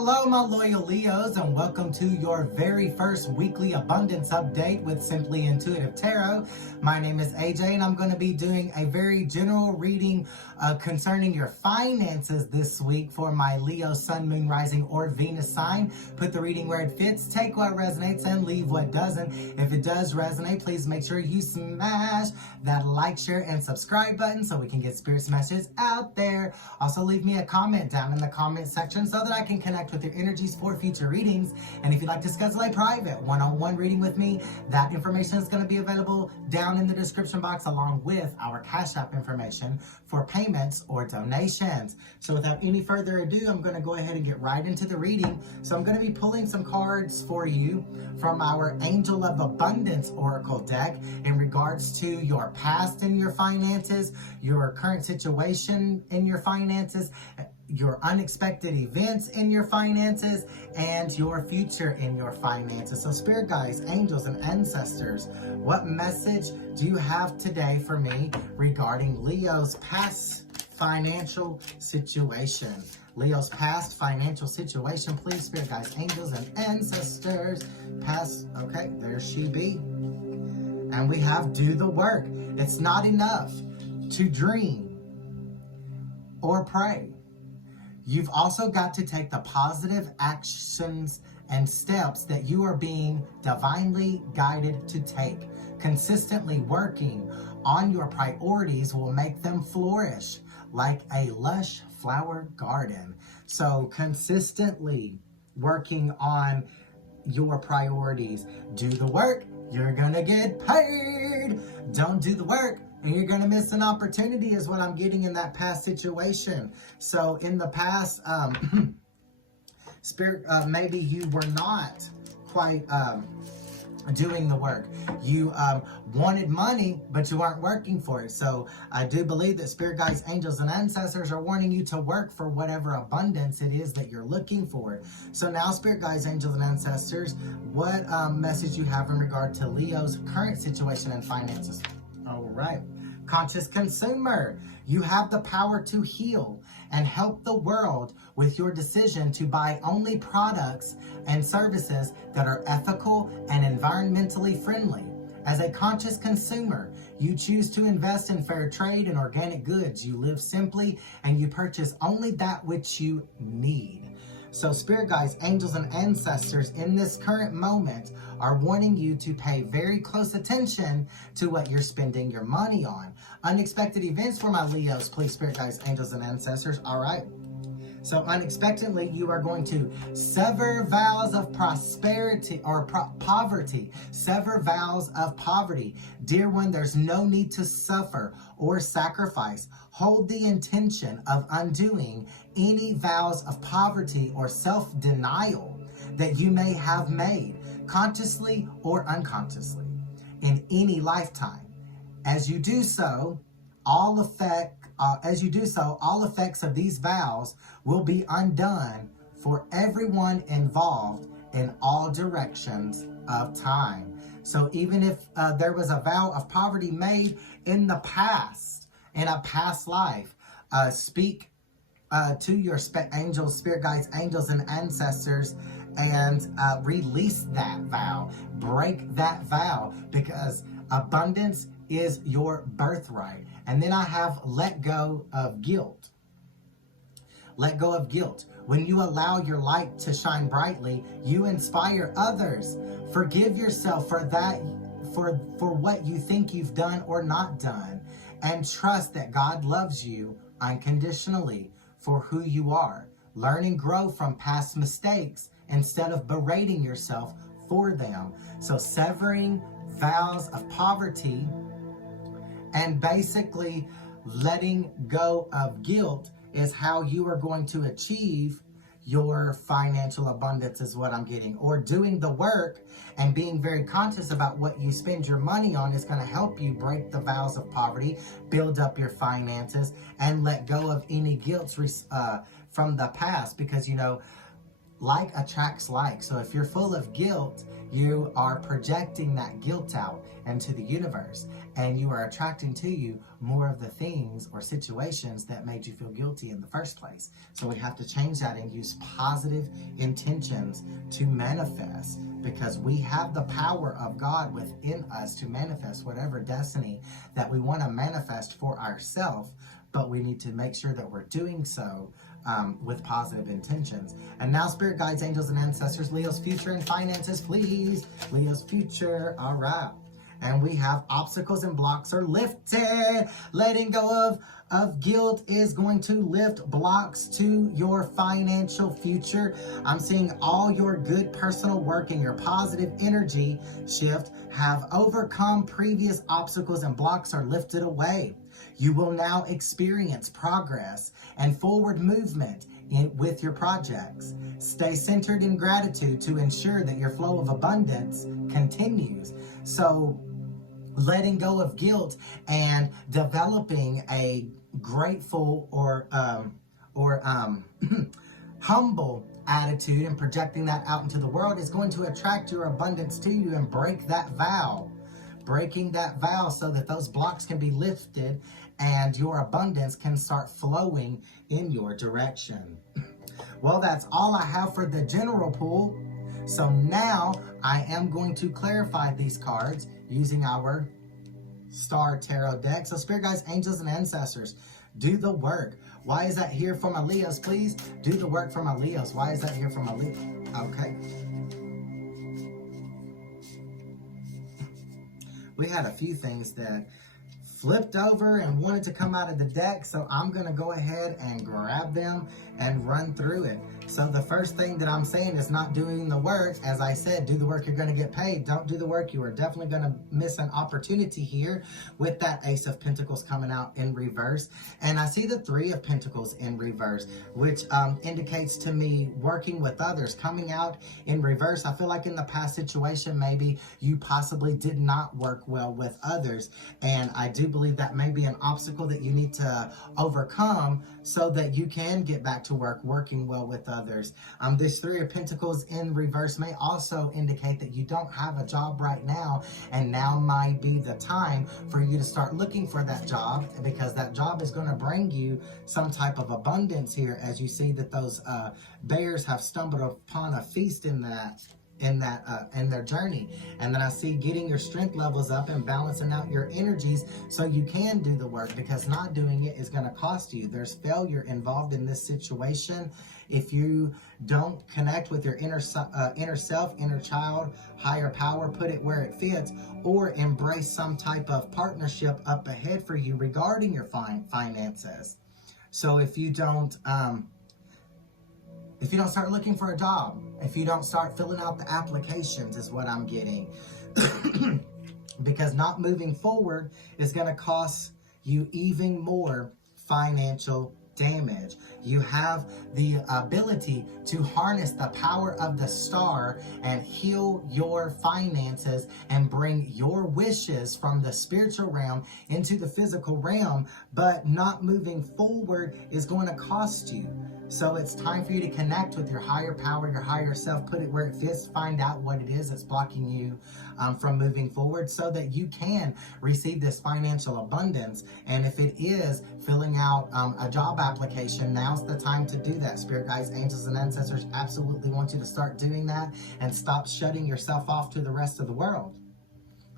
Hello, my loyal Leos, and welcome to your very first weekly abundance update with Simply Intuitive Tarot. My name is AJ, and I'm going to be doing a very general reading concerning your finances this week for my Leo, Sun, Moon, Rising, or Venus sign. Put the reading where it fits, take what resonates, and leave what doesn't. If it does resonate, please make sure you smash that like, share, and subscribe button so we can get Spirit's messages out there. Also, leave me a comment down in the comment section so that I can connect with your energies for future readings. And if you'd like to schedule a private one-on-one reading with me, that information is going to be available down in the description box along with our Cash App information for payments or donations. So without any further ado, I'm going to go ahead and get right into the reading. So I'm going to be pulling some cards for you from our Angel of Abundance Oracle deck in regards to your past in your finances, your current situation in your finances, your unexpected events in your finances, and your future in your finances. So spirit guides, angels, and ancestors, what message do you have today for me regarding Leo's past financial situation? Leo's past financial situation, please, spirit guides, angels, and ancestors. Past, okay, there she be. And we have do the work. It's not enough to dream or pray. You've also got to take the positive actions and steps that you are being divinely guided to take. Consistently working on your priorities will make them flourish like a lush flower garden. So consistently working on your priorities. Do the work, you're gonna get paid. Don't do the work, and you're going to miss an opportunity is what I'm getting in that past situation. So in the past, spirit, maybe you were not quite doing the work. You wanted money, but you weren't working for it. So I do believe that spirit guides, angels, and ancestors are warning you to work for whatever abundance it is that you're looking for. So now, spirit guides, angels, and ancestors, what message you have in regard to Leo's current situation and finances? All right. Conscious consumer, you have the power to heal and help the world with your decision to buy only products and services that are ethical and environmentally friendly. As a conscious consumer, you choose to invest in fair trade and organic goods. You live simply and you purchase only that which you need. So spirit guides, angels, and ancestors in this current moment are wanting you to pay very close attention to what you're spending your money on. Unexpected events for my Leos, please, spirit guides, angels, and ancestors. All right. So unexpectedly, you are going to sever vows of prosperity or poverty. Sever vows of poverty. Dear one, there's no need to suffer or sacrifice. Hold the intention of undoing any vows of poverty or self-denial that you may have made, consciously or unconsciously, in any lifetime. As you do so, all effects of these vows will be undone for everyone involved in all directions of time. So even if there was a vow of poverty made in the past, in a past life, speak to your angels, spirit guides, angels, and ancestors, and release that vow. Break that vow, because abundance is your birthright. And then I have let go of guilt. Let go of guilt. When you allow your light to shine brightly, you inspire others. Forgive yourself for that, for what you think you've done or not done, and trust that God loves you unconditionally for who you are. Learn and grow from past mistakes instead of berating yourself for them. So severing vows of poverty and basically letting go of guilt is how you are going to achieve your financial abundance, is what I'm getting. Or doing the work and being very conscious about what you spend your money on is going to help you break the vows of poverty, build up your finances, and let go of any guilt from the past. Because, you know, like attracts like. So if you're full of guilt, you are projecting that guilt out into the universe, and you are attracting to you more of the things or situations that made you feel guilty in the first place. So we have to change that and use positive intentions to manifest, because we have the power of God within us to manifest whatever destiny that we want to manifest for ourselves, but we need to make sure that we're doing so with positive intentions. And now, spirit guides, angels, and ancestors, Leo's future and finances, please. Leo's future. All right. And we have obstacles and blocks are lifted. Letting go of guilt is going to lift blocks to your financial future. I'm seeing all your good personal work and your positive energy shift have overcome previous obstacles, and blocks are lifted away. You will now experience progress and forward movement with your projects. Stay centered in gratitude to ensure that your flow of abundance continues. So, letting go of guilt and developing a grateful or humble attitude and projecting that out into the world is going to attract your abundance to you and break that vow. Breaking that vow so that those blocks can be lifted and your abundance can start flowing in your direction. Well, that's all I have for the general pool. So now I am going to clarify these cards using our Star Tarot deck. So spirit guides, angels, and ancestors, do the work. Why is that here for my Leos? Please do the work for my Leos. Why is that here for my Leos? Okay. We had a few things that flipped over and wanted to come out of the deck, so I'm going to go ahead and grab them and run through it. So the first thing that I'm saying is not doing the work. As I said, do the work, you're going to get paid. Don't do the work, you are definitely going to miss an opportunity here with that Ace of Pentacles coming out in reverse. And I see the Three of Pentacles in reverse, which indicates to me working with others coming out in reverse. I feel like in the past situation, maybe you possibly did not work well with others. And I do believe that may be an obstacle that you need to overcome so that you can get back to work working well with others. This Three of Pentacles in reverse may also indicate that you don't have a job right now, and now might be the time for you to start looking for that job, because that job is going to bring you some type of abundance here, as you see that those bears have stumbled upon a feast in their journey. And then I see getting your strength levels up and balancing out your energies so you can do the work, because not doing it is going to cost you. There's failure involved in this situation. If you don't connect with your inner self, inner child, higher power, put it where it fits, or embrace some type of partnership up ahead for you regarding your finances. So if you don't start looking for a job, if you don't start filling out the applications, is what I'm getting. Because not moving forward is going to cost you even more financial damage. You have the ability to harness the power of the star and heal your finances and bring your wishes from the spiritual realm into the physical realm, but not moving forward is going to cost you. So it's time for you to connect with your higher power, your higher self, put it where it fits, find out what it is that's blocking you from moving forward so that you can receive this financial abundance. And if it is filling out a job application, now's the time to do that. Spirit guides, angels, and ancestors absolutely want you to start doing that and stop shutting yourself off to the rest of the world.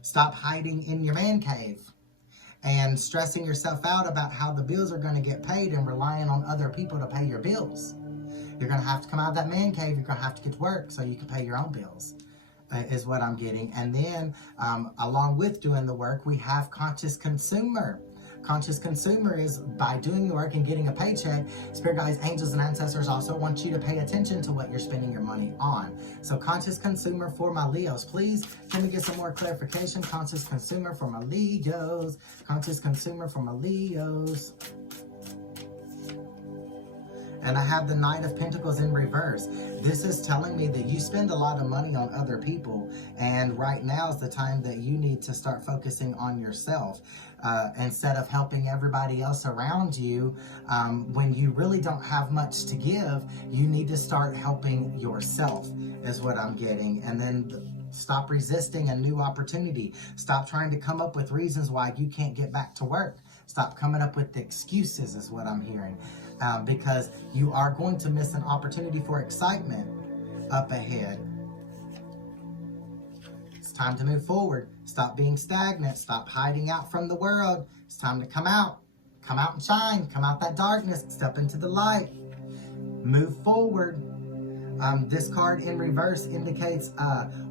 Stop hiding in your man cave and stressing yourself out about how the bills are going to get paid and relying on other people to pay your bills. You're going to have to come out of that man cave. You're going to have to get to work so you can pay your own bills, is what I'm getting. And then along with doing the work, we have conscious consumer. Conscious consumer is by doing the work and getting a paycheck. Spirit guides, angels, and ancestors also want you to pay attention to what you're spending your money on. So conscious consumer for my Leos. Please, can we get some more clarification? Conscious consumer for my Leos. Conscious consumer for my Leos. And I have the Knight of Pentacles in reverse. This is telling me that you spend a lot of money on other people, and right now is the time that you need to start focusing on yourself. Instead of helping everybody else around you, when you really don't have much to give, you need to start helping yourself, is what I'm getting. And then Stop resisting a new opportunity. Stop trying to come up with reasons why you can't get back to work. Stop coming up with excuses is what I'm hearing. Because you are going to miss an opportunity for excitement up ahead. It's time to move forward. Stop being stagnant. Stop hiding out from the world. It's time to come out. Come out and shine. Come out that darkness. Step into the light. Move forward. This card in reverse indicates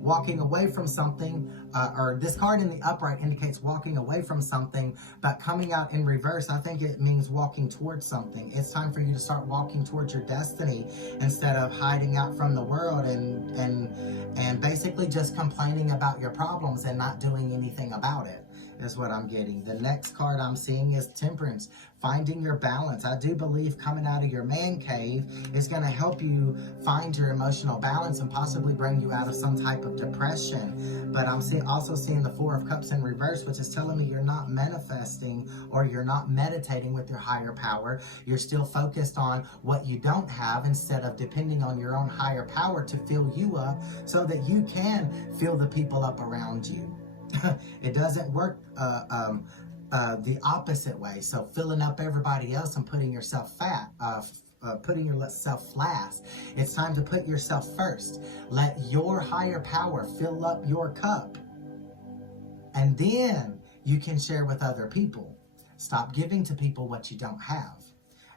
walking away from something, or this card in the upright indicates walking away from something, but coming out in reverse, I think it means walking towards something. It's time for you to start walking towards your destiny instead of hiding out from the world and basically just complaining about your problems and not doing anything about it. Is what I'm getting. The next card I'm seeing is Temperance, finding your balance. I do believe coming out of your man cave is going to help you find your emotional balance and possibly bring you out of some type of depression. But I'm also seeing the Four of Cups in reverse, which is telling me you're not manifesting or you're not meditating with your higher power. You're still focused on what you don't have instead of depending on your own higher power to fill you up so that you can fill the people up around you. It doesn't work the opposite way. So filling up everybody else and putting yourself putting yourself last. It's time to put yourself first. Let your higher power fill up your cup. And then you can share with other people. Stop giving to people what you don't have.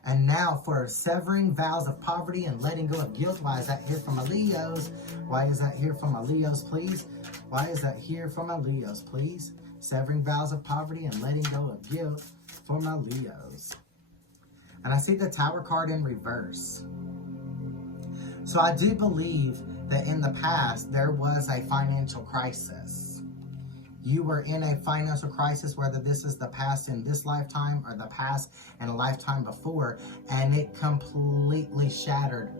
And now for severing vows of poverty and letting go of guilt. Why is that here from a Leo's? Why is that here from a Leo's, please? Why is that here from a Leo's, please? Severing vows of poverty and letting go of guilt for my Leos. And I see the Tower card in reverse. So I do believe that in the past there was a financial crisis. You were in a financial crisis, whether this is the past in this lifetime or the past in a lifetime before, and it completely shattered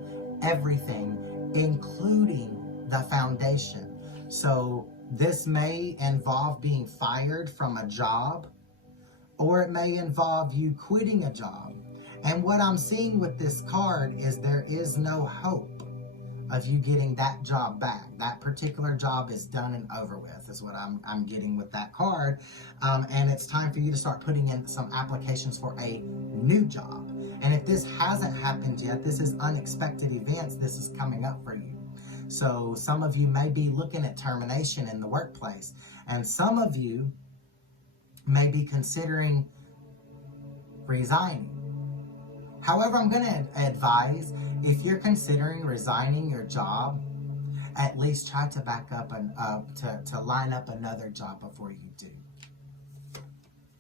everything, including the foundation. So this may involve being fired from a job, or it may involve you quitting a job. And what I'm seeing with this card is there is no hope of you getting that job back. That particular job is done and over with, is what I'm getting with that card. And it's time for you to start putting in some applications for a new job. And if this hasn't happened yet, this is unexpected events, this is coming up for you. So some of you may be looking at termination in the workplace, and some of you may be considering resigning. However, I'm going to advise, if you're considering resigning your job, at least try to back up and to line up another job before you do.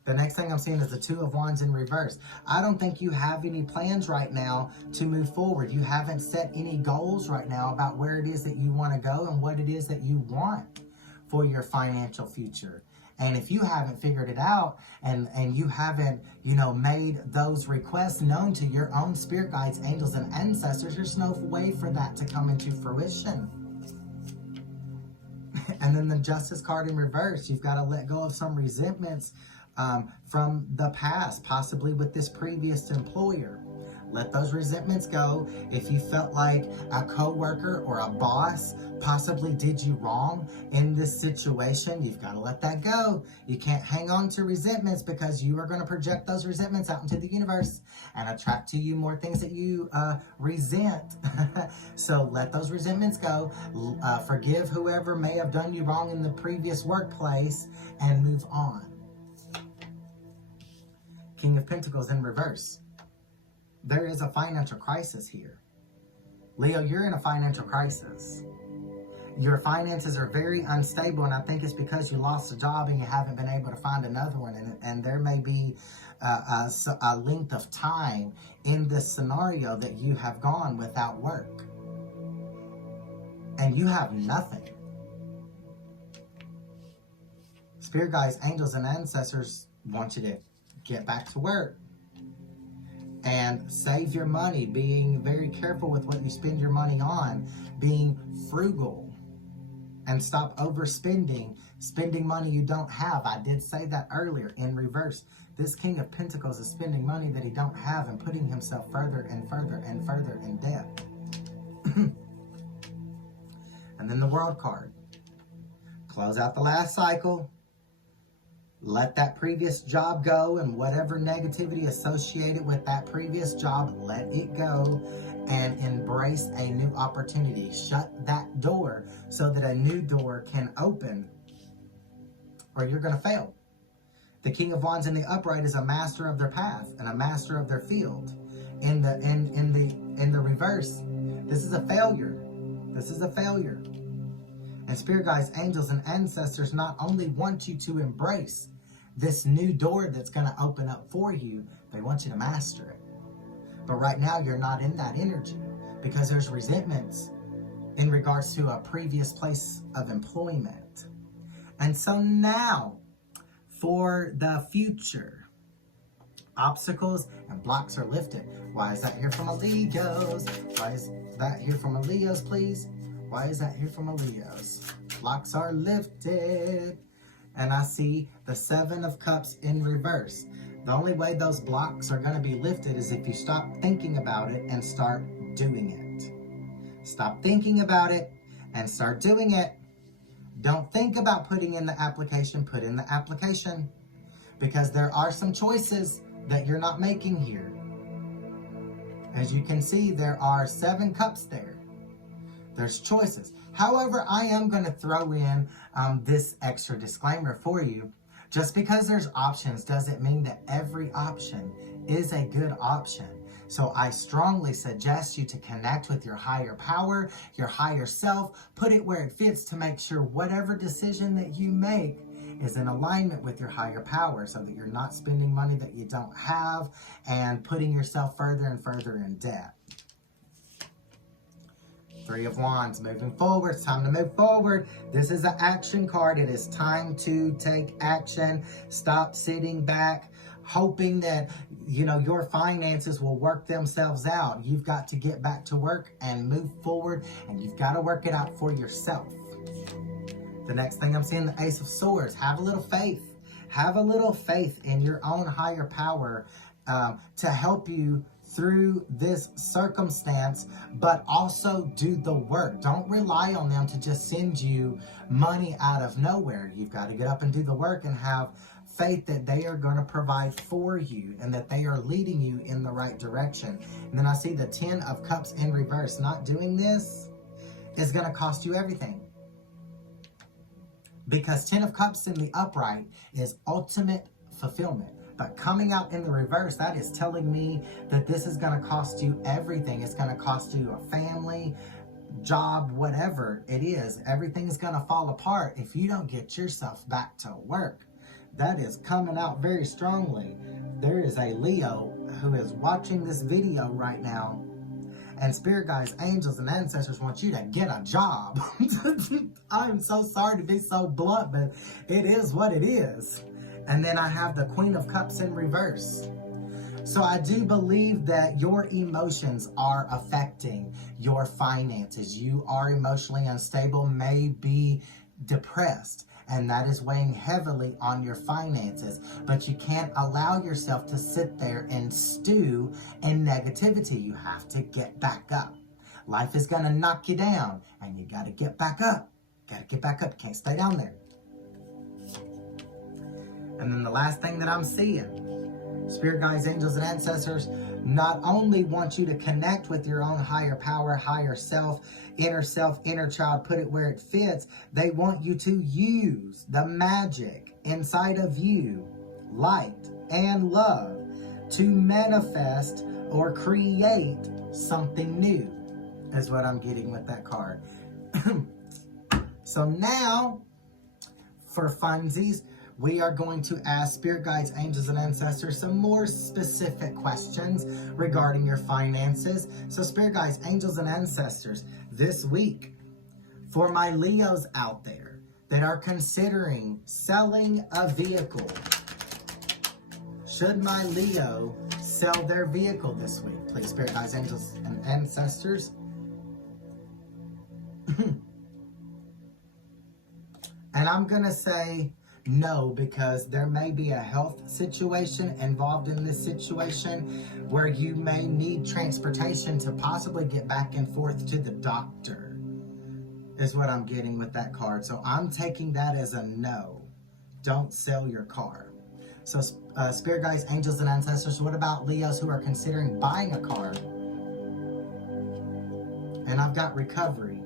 The next thing I'm seeing is the Two of Wands in reverse. I don't think you have any plans right now to move forward. You haven't set any goals right now about where it is that you want to go and what it is that you want for your financial future. And if you haven't figured it out and you haven't, made those requests known to your own spirit guides, angels, and ancestors, there's no way for that to come into fruition. And then the Justice card in reverse, you've got to let go of some resentments from the past, possibly with this previous employer. Let those resentments go. If you felt like a coworker or a boss possibly did you wrong in this situation, you've got to let that go. You can't hang on to resentments, because you are going to project those resentments out into the universe and attract to you more things that you resent. So let those resentments go. Forgive whoever may have done you wrong in the previous workplace and move on. King of Pentacles in reverse. There is a financial crisis here. Leo, you're in a financial crisis. Your finances are very unstable, and I think it's because you lost a job and you haven't been able to find another one. And there may be a length of time in this scenario that you have gone without work. And you have nothing. Spirit guides, angels, and ancestors want you to get back to work. And save your money, being very careful with what you spend your money on, being frugal, and stop overspending, spending money you don't have. I did say that earlier in reverse. This King of Pentacles is spending money that he don't have and putting himself further and further and further in debt. And then the World card. Close out the last cycle. Let that previous job go, and whatever negativity associated with that previous job, let it go and embrace a new opportunity. Shut that door so that a new door can open, or you're going to fail. The King of Wands in the upright is a master of their path and a master of their field. In the reverse, this is a failure. This is a failure. And spirit guides, angels, and ancestors not only want you to embrace this new door that's going to open up for you, they want you to master it. But right now, you're not in that energy because there's resentments in regards to a previous place of employment. And so now, for the future, obstacles and blocks are lifted. Why is that here from a Leo's? Why is that here from a Leo's, please? Why is that here from a Leo's? Blocks are lifted. And I see the 7 of Cups in reverse. The only way those blocks are going to be lifted is if you stop thinking about it and start doing it. Stop thinking about it and start doing it. Don't think about putting in the application. Put in the application. Because there are some choices that you're not making here. As you can see, there are 7 cups there. There's choices. However, I am going to throw in this extra disclaimer for you. Just because there's options doesn't mean that every option is a good option. So I strongly suggest you to connect with your higher power, your higher self, put it where it fits to make sure whatever decision that you make is in alignment with your higher power so that you're not spending money that you don't have and putting yourself further and further in debt. 3 of Wands, moving forward. It's time to move forward. This is an action card. It is time to take action. Stop sitting back, hoping that, your finances will work themselves out. You've got to get back to work and move forward, and you've got to work it out for yourself. The next thing I'm seeing, the Ace of Swords. Have a little faith. Have a little faith in your own higher power to help you through this circumstance, but also do the work. Don't rely on them to just send you money out of nowhere. You've got to get up and do the work and have faith that they are going to provide for you and that they are leading you in the right direction. And then I see the 10 of Cups in reverse. Not doing this is going to cost you everything. Because 10 of Cups in the upright is ultimate fulfillment. But coming out in the reverse, that is telling me that this is going to cost you everything. It's going to cost you a family, job, whatever it is. Everything is going to fall apart if you don't get yourself back to work. That is coming out very strongly. There is a Leo who is watching this video right now. And spirit guides, angels, and ancestors want you to get a job. I'm so sorry to be so blunt, but it is what it is. And then I have the Queen of Cups in reverse. So I do believe that your emotions are affecting your finances. You are emotionally unstable, may be depressed, and that is weighing heavily on your finances. But you can't allow yourself to sit there and stew in negativity. You have to get back up. Life is going to knock you down, and you got to get back up. Got to get back up. You can't stay down there. And then the last thing that I'm seeing, spirit guides, angels, and ancestors not only want you to connect with your own higher power, higher self, inner child, put it where it fits. They want you to use the magic inside of you, light and love, to manifest or create something new, is what I'm getting with that card. So now, for funsies, we are going to ask spirit guides, angels, and ancestors some more specific questions regarding your finances. So spirit guides, angels, and ancestors, this week, for my Leos out there that are considering selling a vehicle, should my Leo sell their vehicle this week? Please, spirit guides, angels, and ancestors. And I'm going to say no, because there may be a health situation involved in this situation where you may need transportation to possibly get back and forth to the doctor. is what I'm getting with that card. So I'm taking that as a no. Don't sell your car. So spirit guides, angels, and ancestors, what about Leos who are considering buying a car? And I've got recovery.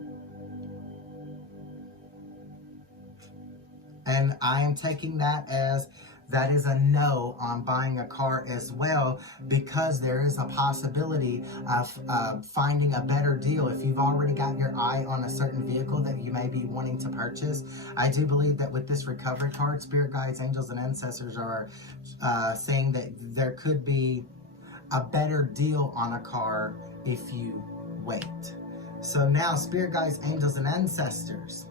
And I am taking that as that is a no on buying a car as well, because there is a possibility of finding a better deal. If you've already got your eye on a certain vehicle that you may be wanting to purchase, I do believe that with this recovery card, spirit guides, angels, and ancestors are saying that there could be a better deal on a car if you wait. So now, spirit guides, angels, and ancestors,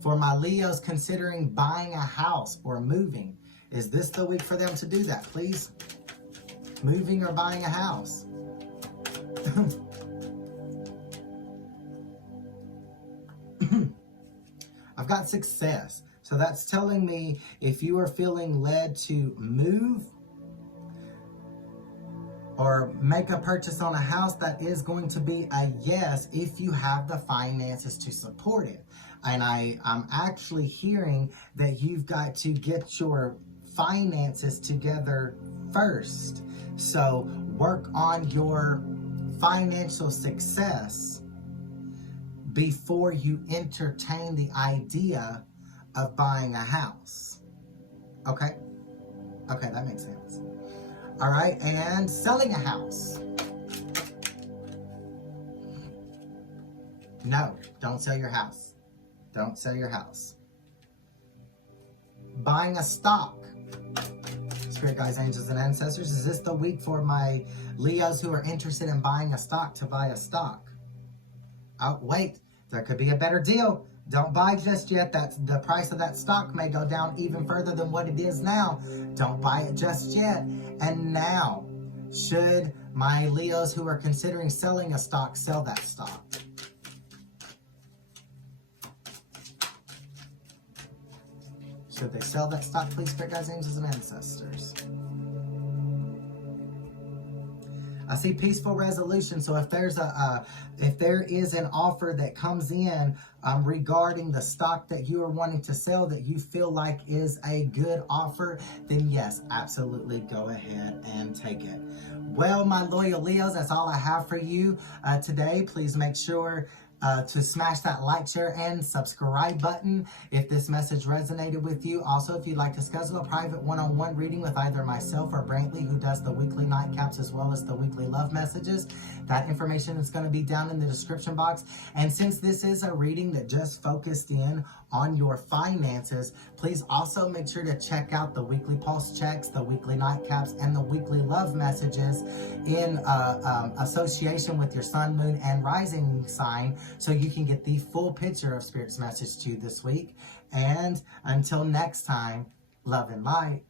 for my Leos considering buying a house or moving, is this the week for them to do that, please? Moving or buying a house. I've got success. So that's telling me if you are feeling led to move or make a purchase on a house, that is going to be a yes if you have the finances to support it. And I'm actually hearing that you've got to get your finances together first. So work on your financial success before you entertain the idea of buying a house. Okay? Okay, that makes sense. All right, and selling a house. No, don't sell your house. Don't sell your house. Buying a stock. Spirit guides, angels, and ancestors, is this the week for my Leos who are interested in buying a stock to buy a stock? Oh, wait, there could be a better deal. Don't buy just yet. The price of that stock may go down even further than what it is now. Don't buy it just yet. And now, should my Leos who are considering selling a stock sell that stock? Should they sell that stock, please, spirit guides, angels, and ancestors? I see peaceful resolution. So if there is an offer that comes in regarding the stock that you are wanting to sell that you feel like is a good offer, then yes, absolutely go ahead and take it. Well, my loyal Leos, that's all I have for you today. Please make sure to smash that like, share, and subscribe button if this message resonated with you. Also, if you'd like to schedule a private one-on-one reading with either myself or Brantley, who does the weekly nightcaps as well as the weekly love messages, that information is going to be down in the description box. And since this is a reading that just focused in on your finances, please also make sure to check out the weekly pulse checks, the weekly nightcaps, and the weekly love messages in association with your sun, moon, and rising sign, so you can get the full picture of Spirit's message to you this week. And until next time, love and light.